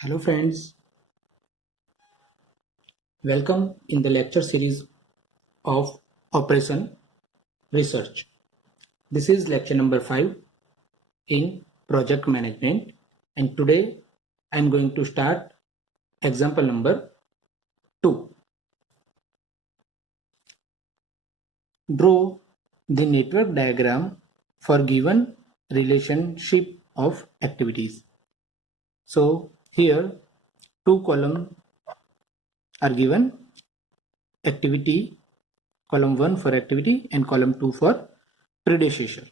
Hello friends, welcome in the lecture series of Operation Research. This is lecture number 5 in project management, and today I am going to start example number 2. Draw the network diagram for given relationship of activities. So here two columns are given, activity, column 1 for activity and column 2 for predecessor.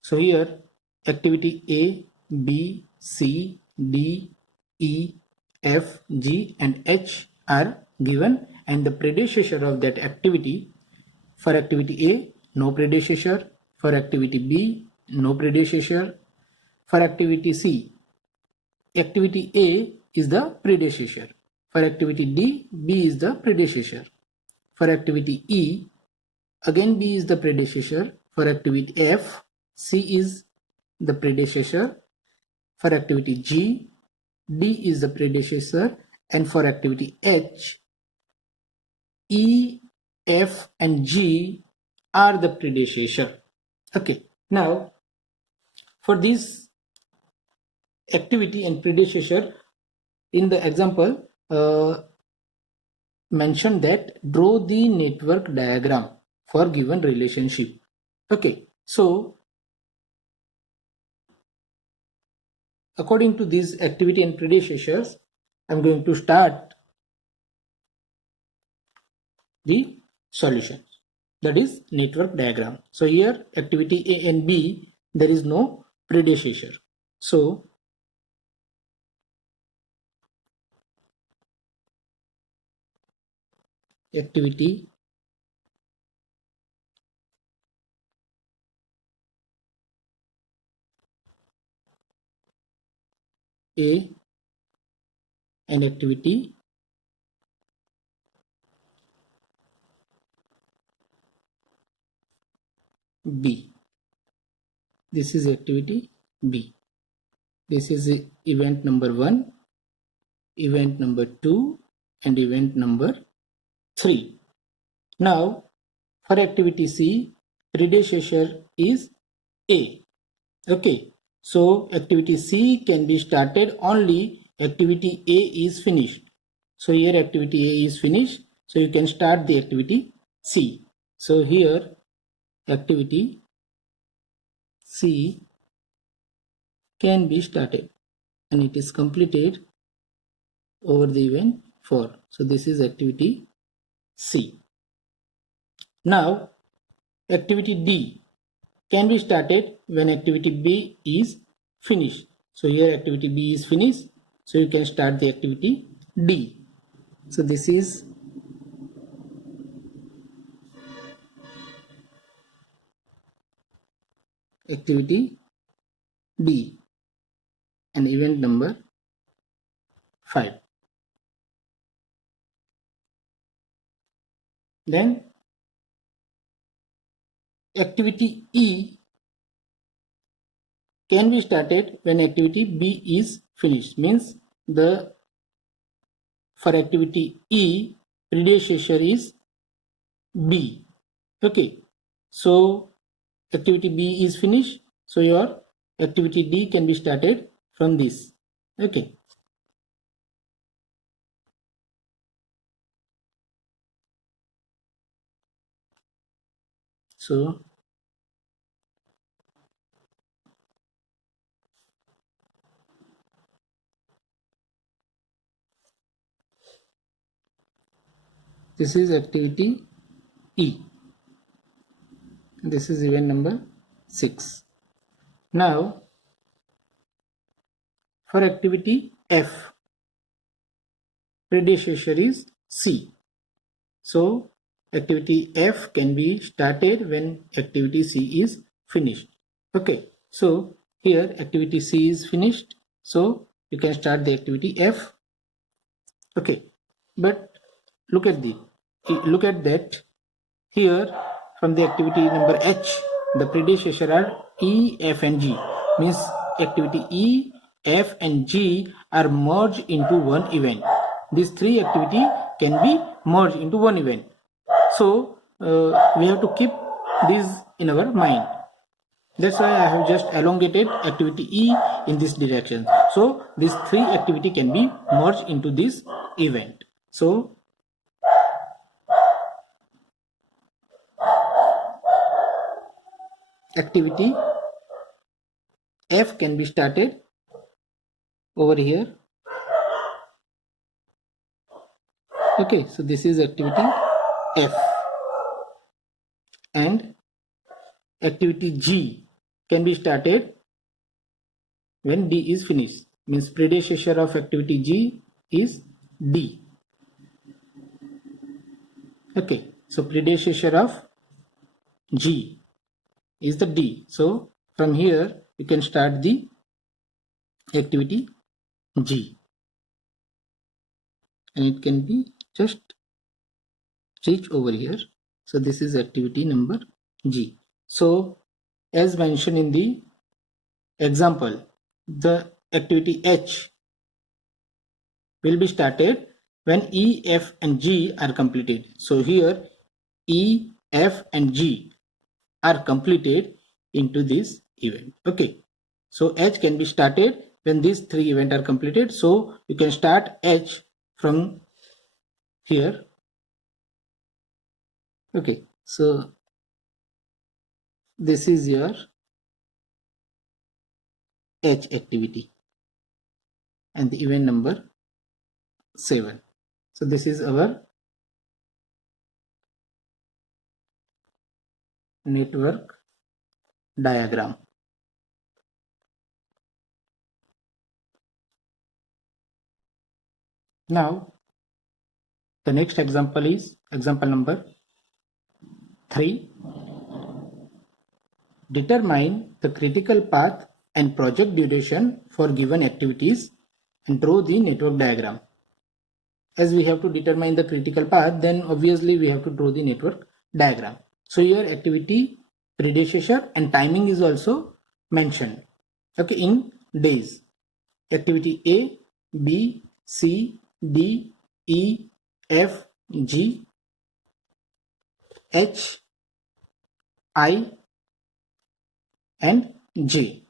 So here activity A, B, C, D, E, F, G and H are given, and the predecessor of that activity, for activity A no predecessor, for activity B no predecessor, for activity C activity A is the predecessor, for activity D B is the predecessor, for activity E again B is the predecessor, for activity F C is the predecessor, for activity G D is the predecessor, and for activity H E F and G are the predecessor. Okay, now for this activity and predecessor, in the example mention that draw the network diagram for given relationship. Okay, so according to these activity and predecessors, I'm going to start the solution, that is network diagram. So here activity A and B, there is no predecessor. So activity A and activity B. This is activity B. This is event number 1, event number 2 and event number 3. Now for activity C, predecessor is A. Okay, so activity C can be started only activity A is finished. So here activity A is finished, so you can start the activity C. So here activity C can be started and it is completed over the event 4. So this is activity C. Now activity D can be started when activity B is finished. So here activity B is finished, so you can start the activity D. So this is activity D and event number 5. Then activity E can be started when activity B is finished, means the for activity E predecessor is B. Okay, so activity B is finished, so your activity D can be started from this. Okay, so this is activity E. This is event number 6. Now for activity F, predecessor is C. So activity F can be started when activity C is finished. Okay, so here activity C is finished, so you can start the activity F. Okay, but look at that here from the activity number H, the predecessor are E, F and G, means activity E F and G are merged into one event. These three activities can be merged into one event. So we have to keep this in our mind. That's why I have just elongated activity E in this direction. So these three activity can be merged into this event. So activity F can be started over here. Okay, so this is activity F, and activity G can be started when D is finished. Means predecessor of activity G is D. Okay, so predecessor of G is the D. So from here you can start the activity G, and it can be just reach over here. So this is activity number G. So as mentioned in the example, the activity H will be started when E, F and G are completed. So here E, F and G are completed into this event. Okay, so H can be started when these three events are completed. So you can start H from here. Okay, so this is your H activity and the event number 7. So this is our network diagram. Now the next example is example number 3. Determine the critical path and project duration for given activities and draw the network diagram. As we have to determine the critical path, then obviously we have to draw the network diagram. So here activity predecessor and timing is also mentioned. Okay, in days. Activity A, B, C, D, E, F, G, H, I and J.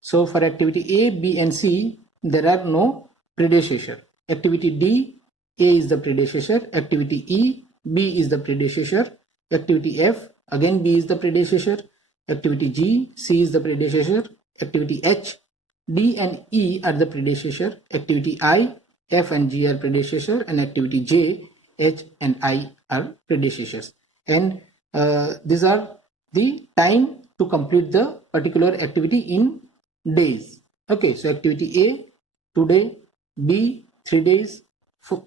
So for activity A, B and C, there are no predecessor. Activity D, A is the predecessor. Activity E, B is the predecessor. Activity F, again B is the predecessor. Activity G, C is the predecessor. Activity H, D and E are the predecessor. Activity I, F and G are predecessor, and activity J, H and I are predecessors. And these are the time to complete the particular activity in days. Okay, so activity A 2 days, B 3 days,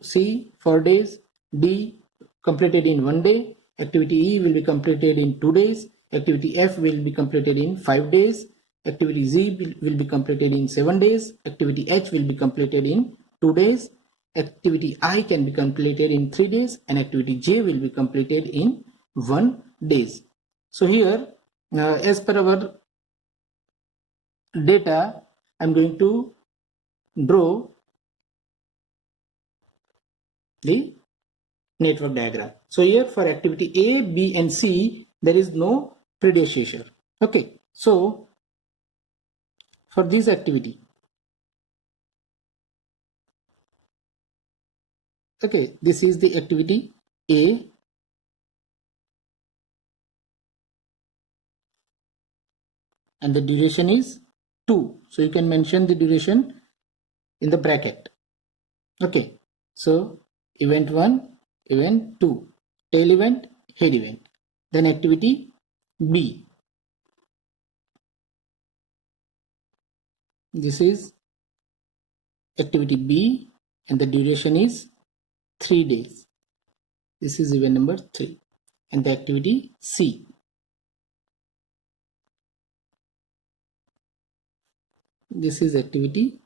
C 4 days, D completed in 1 day. Activity E will be completed in 2 days. Activity F will be completed in 5 days. Activity Z will be completed in 7 days. Activity H will be completed in 2 days. Activity I can be completed in 3 days, and activity J will be completed in 1 days. So here as per our data, I'm going to draw the network diagram. So here for activity A, B and C, there is no predecessor. Okay, so for this activity, okay, this is the activity A, and the duration is 2. So you can mention the duration in the bracket. Okay, so event 1, event 2, tail event, head event. Then activity B. This is activity B and the duration is 3 days. This is event number 3. And the activity C. This is activity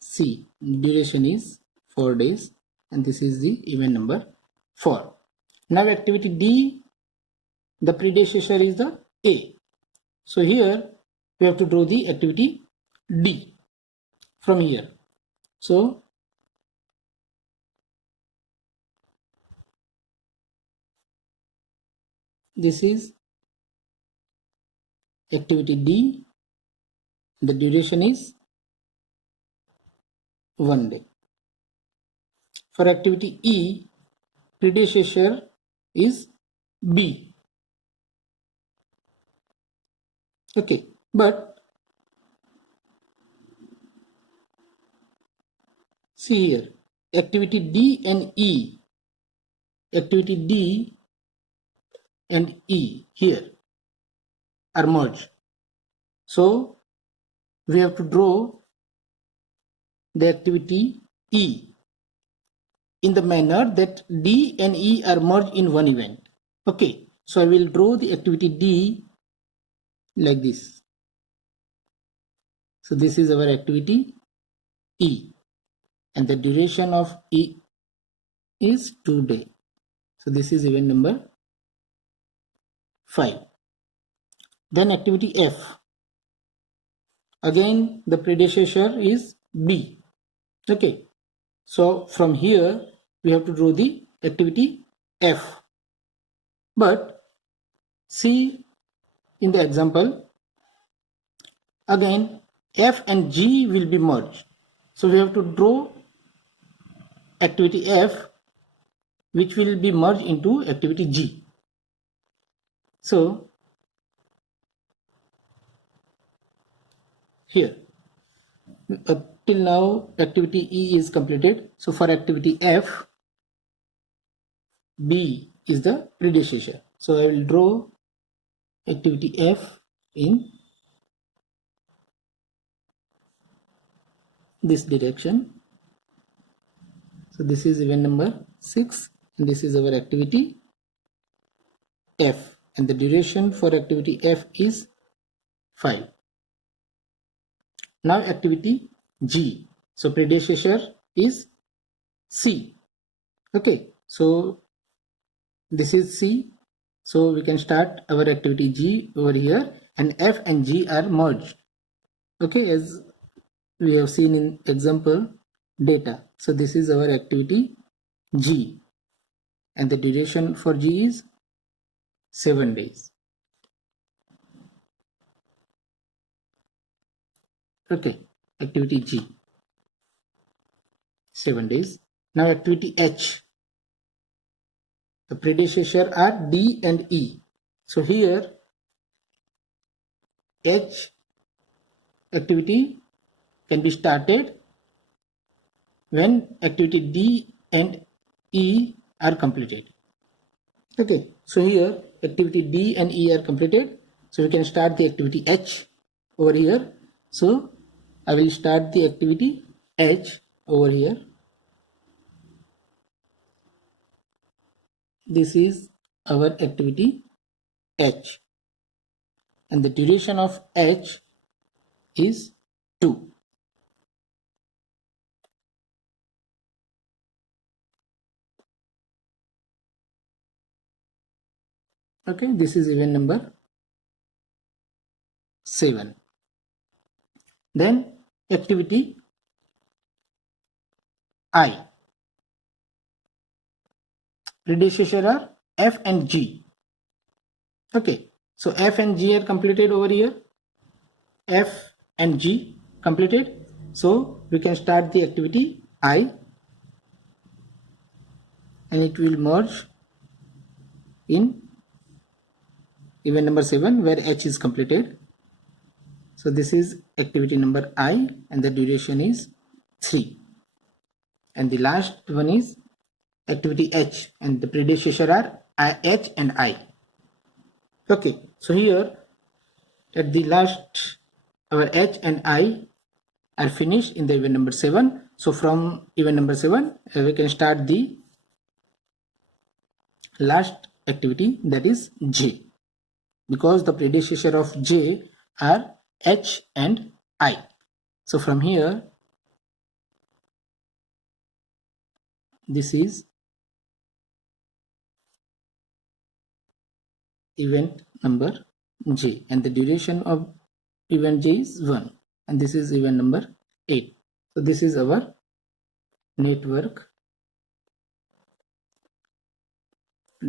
C. Duration is 4 days, and this is the event number 4. Now activity D, the predecessor is the A. So here we have to draw the activity D from here. So this is activity D. The duration is 1 day. For activity E, predecessor is B. Okay, but see here, activity D and E, activity D and E here are merged. So we have to draw the activity E in the manner that D and E are merged in one event. Okay, so I will draw the activity D like this. So this is our activity E, and the duration of E is 2 days. So this is event number 5. Then activity F. Again the predecessor is B. Okay, so from here we have to draw the activity F. But see in the example, again F and G will be merged. So we have to draw activity F which will be merged into activity G. So here up till now activity E is completed. So for activity F, B is the predecessor. So I will draw activity F in this direction. So this is event number 6 and this is our activity F, and the duration for activity F is 5. Now activity G. So predecessor is C. Okay, so this is C. So we can start our activity G over here, and F and G are merged. Okay, as we have seen in example data. So this is our activity G, and the duration for G is 7 days. Okay, activity G, 7 days. Now activity H. The predecessor are D and E. So here H activity can be started when activity D and E are completed. Okay, so here activity D and E are completed. So we can start the activity H over here. So I will start the activity H over here. This is our activity H, and the duration of H is 2. Okay, this is event number 7. Then activity I. Predecessor are F and G. Okay, so F and G are completed over here. F and G completed. So we can start the activity I, and it will merge in event number 7 where H is completed. So this is activity number I, and the duration is 3. And the last one is activity H, and the predecessor are H and I. Okay, so here at the last our H and I are finished in the event number 7. So from event number 7 we can start the last activity, that is J, because the predecessor of J are H and I. So from here this is event number J, and the duration of event J is 1. and this is event number 8. So this is our network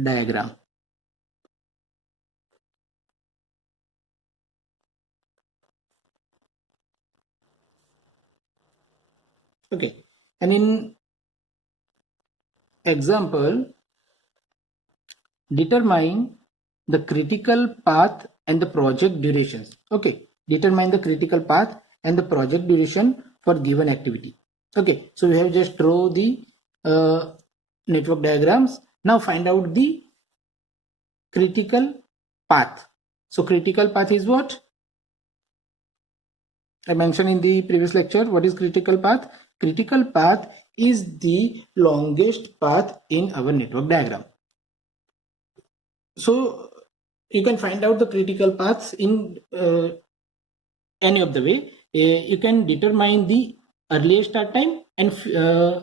diagram. Okay, and in example, determine the critical path and the project durations. Okay, determine the critical path and the project duration for given activity. Okay, so we have just draw the network diagrams. Now find out the critical path. So critical path is what I mentioned in the previous lecture. What is critical path? Critical path is the longest path in our network diagram. So you can find out the critical paths in any of the way. You can determine the earliest start time and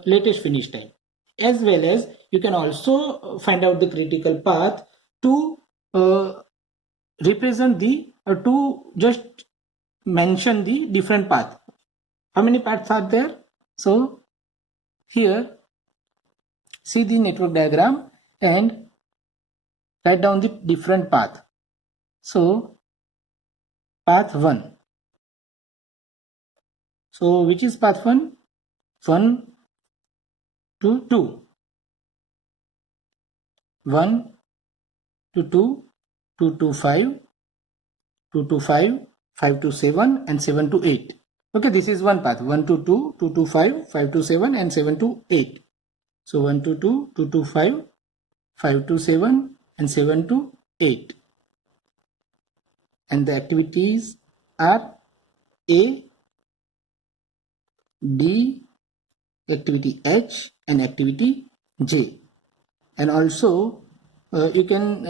latest finish time, as well as you can also find out the critical path to represent the to just mention the different path. How many paths are there? So here see the network diagram and write down the different path. So path 1. So which is path 1? 1 to 2. 1 to 2, 2 to 5, 2 to 5, 5 to 7 and 7 to 8. Okay, this is one path. 1 to 2, 2 to 5, 5 to 7 and 7 to 8. So 1 to 2, 2 to 5, 5 to 7 and 7 to 8. And the activities are A, D, activity H and activity J. And also you can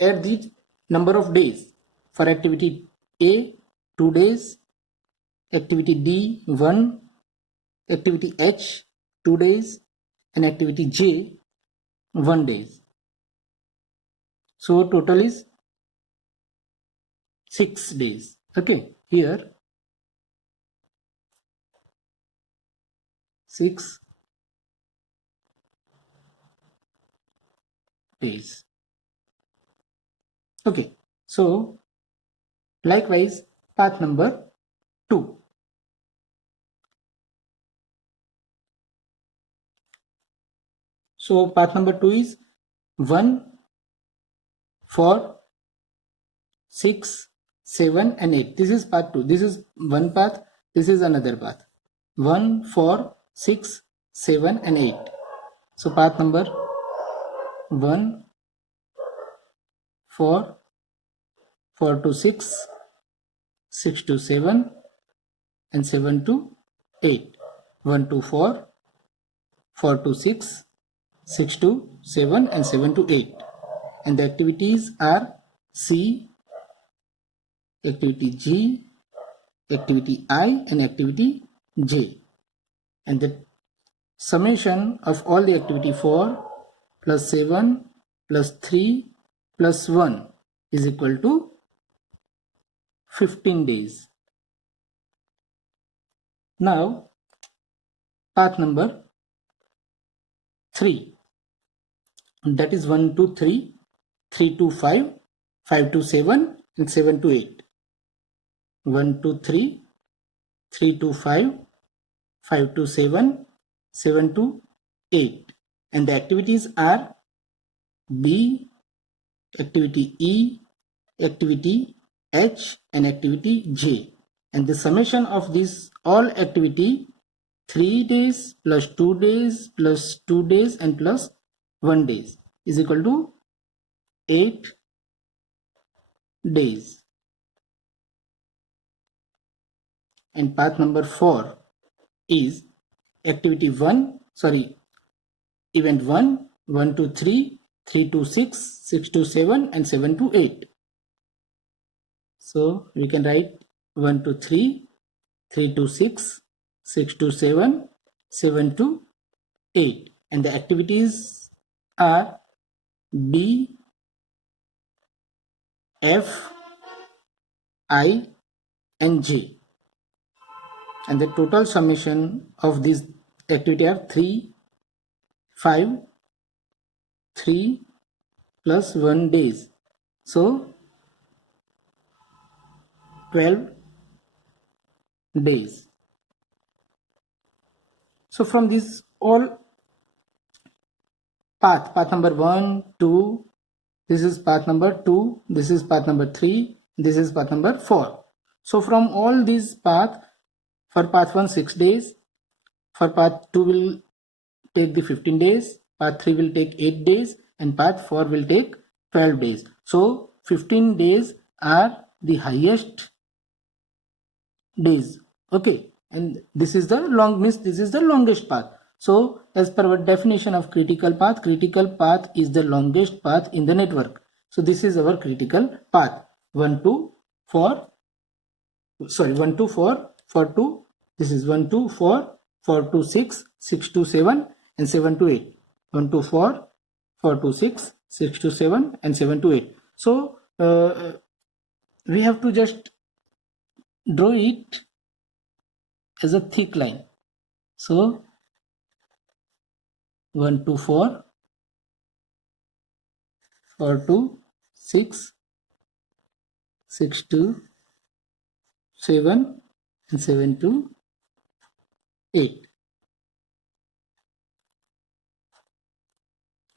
add the number of days. For activity A, 2 days, activity D, 1, activity H, 2 days, and activity J, 1 day. So total is 6 days. Okay, here 6 days. Okay, so likewise path number 2. So path number 2 is 1 for 6, 7 and 8. This is path 2. This is one path. This is another path. 1, 4, 6, 7 and 8. So path number 1, 4, 4 to 6, 6 to 7 and 7 to 8. 1 to 4, 4 to 6, 6 to 7 and 7 to 8. And the activities are C, activity G, activity I and activity J. And the summation of all the activity 4 plus 7 plus 3 plus 1 is equal to 15 days. Now path number 3, that is 1 to 3, 3 to 5, 5 to 7 and 7 to 8. 1 to 3, 3 to 5, 5 to 7, 7 to 8. And the activities are B, activity E, activity H and activity J. And the summation of this all activity 3 days plus 2 days plus 2 days and plus 1 days is equal to 8 days. And path number 4 is activity 1, event 1, 1 to 3, 3 to 6, 6 to 7 and 7 to 8. So we can write 1 to 3, 3 to 6, 6 to 7, 7 to 8. And the activities are B, F, I and J, and the total summation of this activity are 3, 5, 3 plus 1 days, so 12 days. So from this all path number 1, 2, this is path number 2, this is path number 3, this is path number 4. So from all these path, for path 1 6 days, for path 2 will take the 15 days, path 3 will take 8 days, and path 4 will take 12 days. So 15 days are the highest days. Okay, and this is the longest path. So as per our definition of critical path is the longest path in the network. So this is our critical path. 1 to 4, 1 to 4, 4 to, this is 1 to 4, 4 to 6, 6 to 7, and 7 to 8. 1 to 4, 4 to 6, 6 to 7, and 7 to 8. So we have to just draw it as a thick line. So 1 to 4, 4 to 6, 6 to 7, and 7 to 8.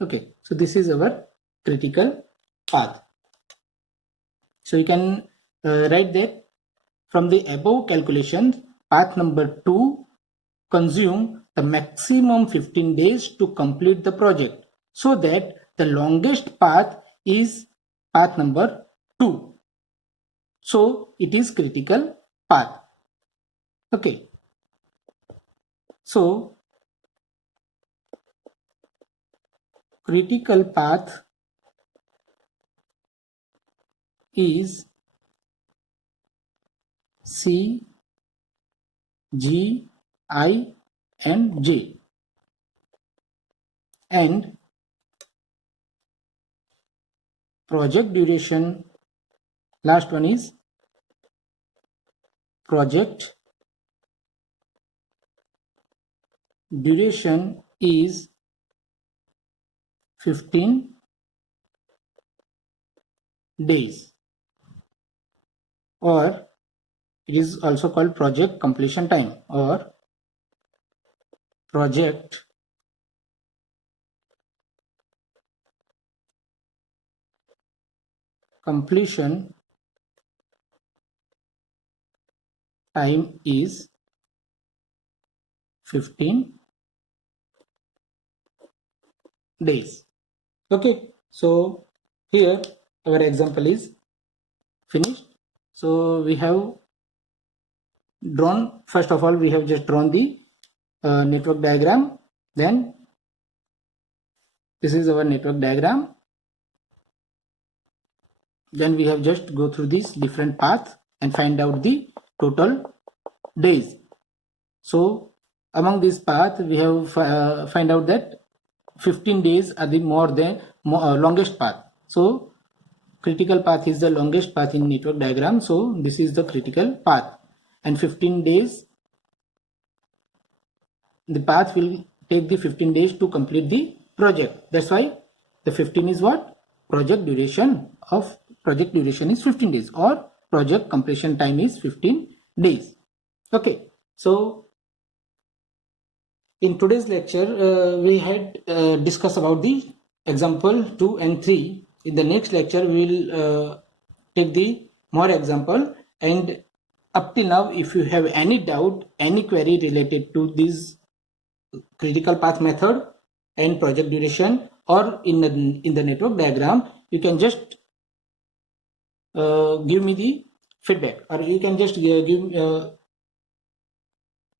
Okay, so this is our critical path. So you can write that from the above calculations, path number 2 consume the maximum 15 days to complete the project, so that the longest path is path number 2. So it is critical path. Okay. So critical path is C, G, I, and J, and project duration, last one is project duration is 15 days, or it is also called project completion time or project completion time is 15 days. Okay, so here our example is finished. So we have drawn, first of all we have just drawn the network diagram. Then this is our network diagram. Then we have just go through this different path and find out the total days. So among this path we have find out that 15 days are the longest path. So critical path is the longest path in network diagram. So this is the critical path, and 15 days, the path will take the 15 days to complete the project. That's why the 15 is what? Project duration is 15 days, or project completion time is 15 days. Okay, so in today's lecture we had discussed about the example 2 and 3. In the next lecture we will take the more example, and up till now if you have any doubt, any query related to this critical path method and project duration or in the network diagram, you can just give me the feedback, or you can just give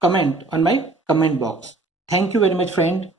comment on my comment box. Thank you very much, friend.